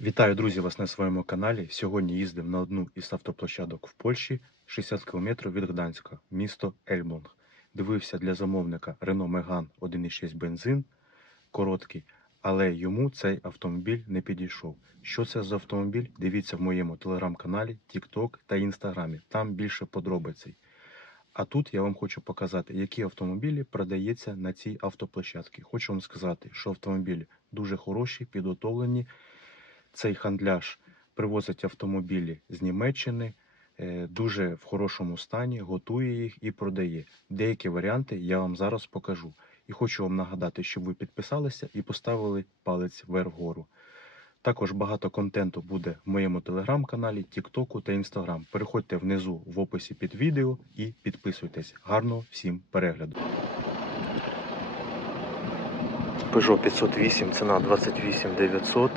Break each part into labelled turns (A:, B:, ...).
A: Вітаю, друзі, вас на своєму каналі. Сьогодні їздив на одну із автоплощадок в Польщі 60 км від Гданська, місто Ельблонг. Дивився для замовника Renault Megane 1.6 бензин, короткий, але йому цей автомобіль не підійшов. Що це за автомобіль? Дивіться в моєму телеграм-каналі, TikTok та Інстаграмі. Там більше подробицей. А тут я вам хочу показати, які автомобілі продається на цій автоплощадці. Хочу вам сказати, що автомобілі дуже хороші, підготовлені. Цей хандляж привозить автомобілі з Німеччини, е, дуже в хорошому стані, готує їх і продає. Деякі варіанти я вам зараз покажу. І хочу вам нагадати, щоб ви підписалися і поставили палець вверх вгору. Також багато контенту буде в моєму телеграм-каналі, Тіктоку та Інстаграм. Переходьте внизу в описі під відео і підписуйтесь. Гарного всім перегляду. Peugeot 508, ціна 28 900.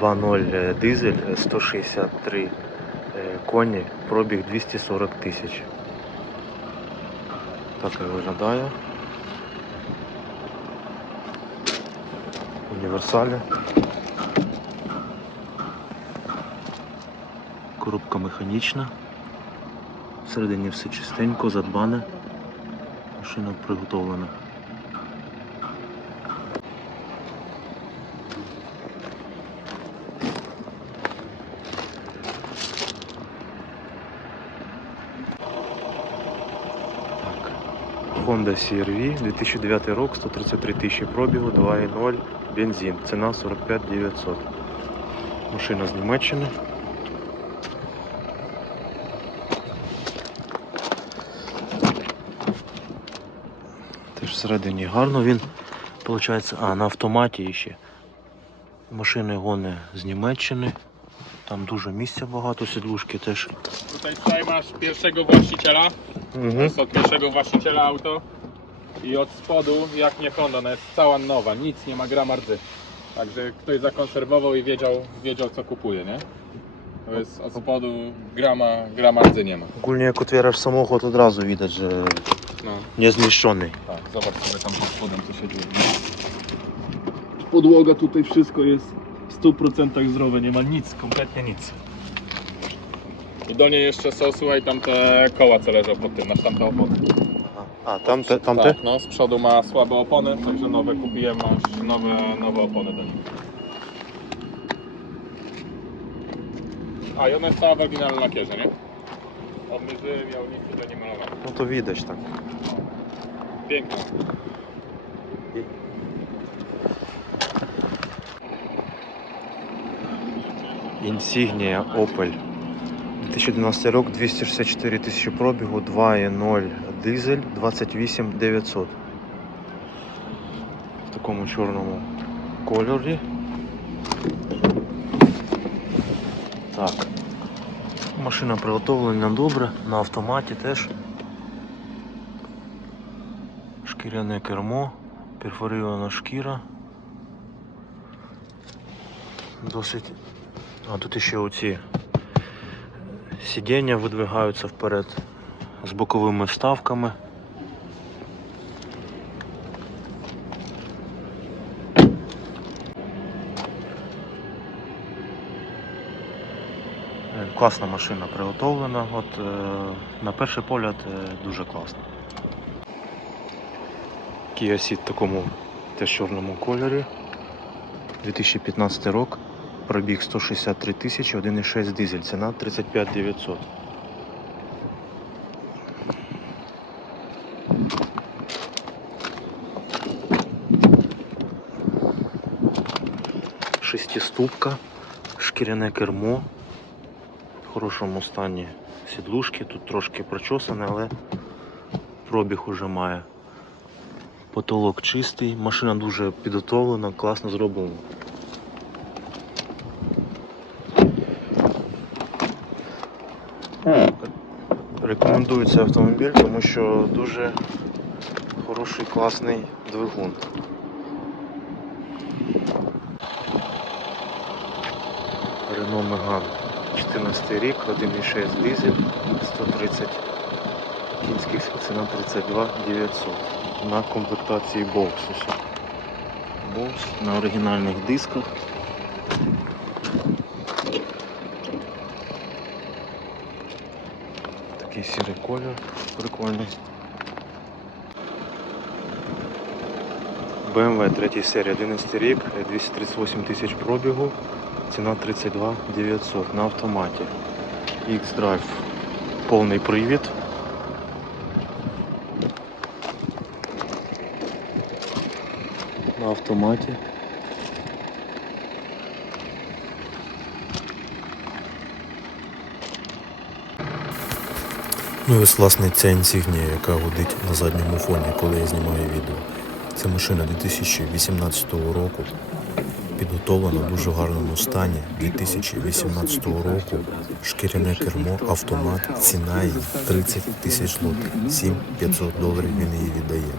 A: 2.0 дизель, 163 е, коні, пробіг 240 тисяч. Так і виглядає. Універсалі. Коробка механічна. Всередині все чистенько, задбане. Машина приготовлена. Honda CR-V, 2009 рок, 133 тисячі пробігу, 2.0, бензин. Ціна 45 900. Машина з Німеччини. Теж всередині гарно він, виходить, а на автоматі ще. Машини гони з Німеччини. Tam dużo miejsca багато, сідлушки теж.
B: Tutaj tutaj masz pierwszego właściciela. To
A: Угу.
B: jest od pierwszego właściciela auto. I od spodu, jak nie Honda, ona jest cała nowa, nic nie ma grama rdzy. Także ktoś zakonserwował i wiedział, wiedział co kupuje, nie? To jest od spodu grama, grama rdzy nie ma.
A: Ogólnie jak otwierasz samochód od razu widać, że
B: No,
A: nie zniszczony.
B: tak, zobacz sobie tam pod spodem co się dzieje. Podłoga tutaj wszystko jest w 100% zdrowe, nie ma nic, kompletnie nic. I do niej jeszcze są, słuchaj, tam te koła co leżą pod tym, masz tam te opony.
A: A, tamte, tamte?
B: Tak, no z przodu ma słabe opony, także nowe kupiłem, masz nowe, nowe opony do nich. A i ona jest cała w oryginalnym lakierze, nie? Obniżyłem ją, nic tutaj nie malowałem.
A: No to widać tak.
B: Piękna.
A: Insignia Opel. 2012 рік, 264 тисячі пробігу, 2.0 дизель, 28 900. В такому чорному кольорі. Так. Машина приготовлена добре, на автоматі теж. Шкіряне кермо, перфорирована шкіра. Досить. А тут ще оці сидіння видвигаються вперед з боковими вставками. Е, Класна машина приготовлена. От е, на перший погляд е, дуже класно. Ceed в такому теж чорному кольорі. 2015 рік. Пробіг 163 тисячі, 1,6 дизель, ціна 35 900. Шестиступка, шкіряне кермо, в хорошому стані сідлушки, тут трошки прочосане, але пробіг уже має. Потолок чистий, машина дуже підготовлена, класно зроблена. Рекомендую цей автомобіль, тому що дуже хороший класний двигун. Renault Megane 14 рік, 1,6 дизель, 130 кінських ціна 32 900 на комплектації Bose. Bose на оригінальних дисках.
C: Такий сірий колір, прикольний. BMW 3 серія, 11 рік, 238 тисяч пробігу, ціна 32 900 на автоматі. X-Drive, повний привід. На автоматі.
A: Ну і ось власне ця інсігнія, яка гудить на задньому фоні, коли я знімаю відео. Це машина 2018 року. Підготовлена в дуже гарному стані 2018 року. Шкіряне кермо, автомат, ціна її 30 тисяч лот, 7 500 доларів він її віддає.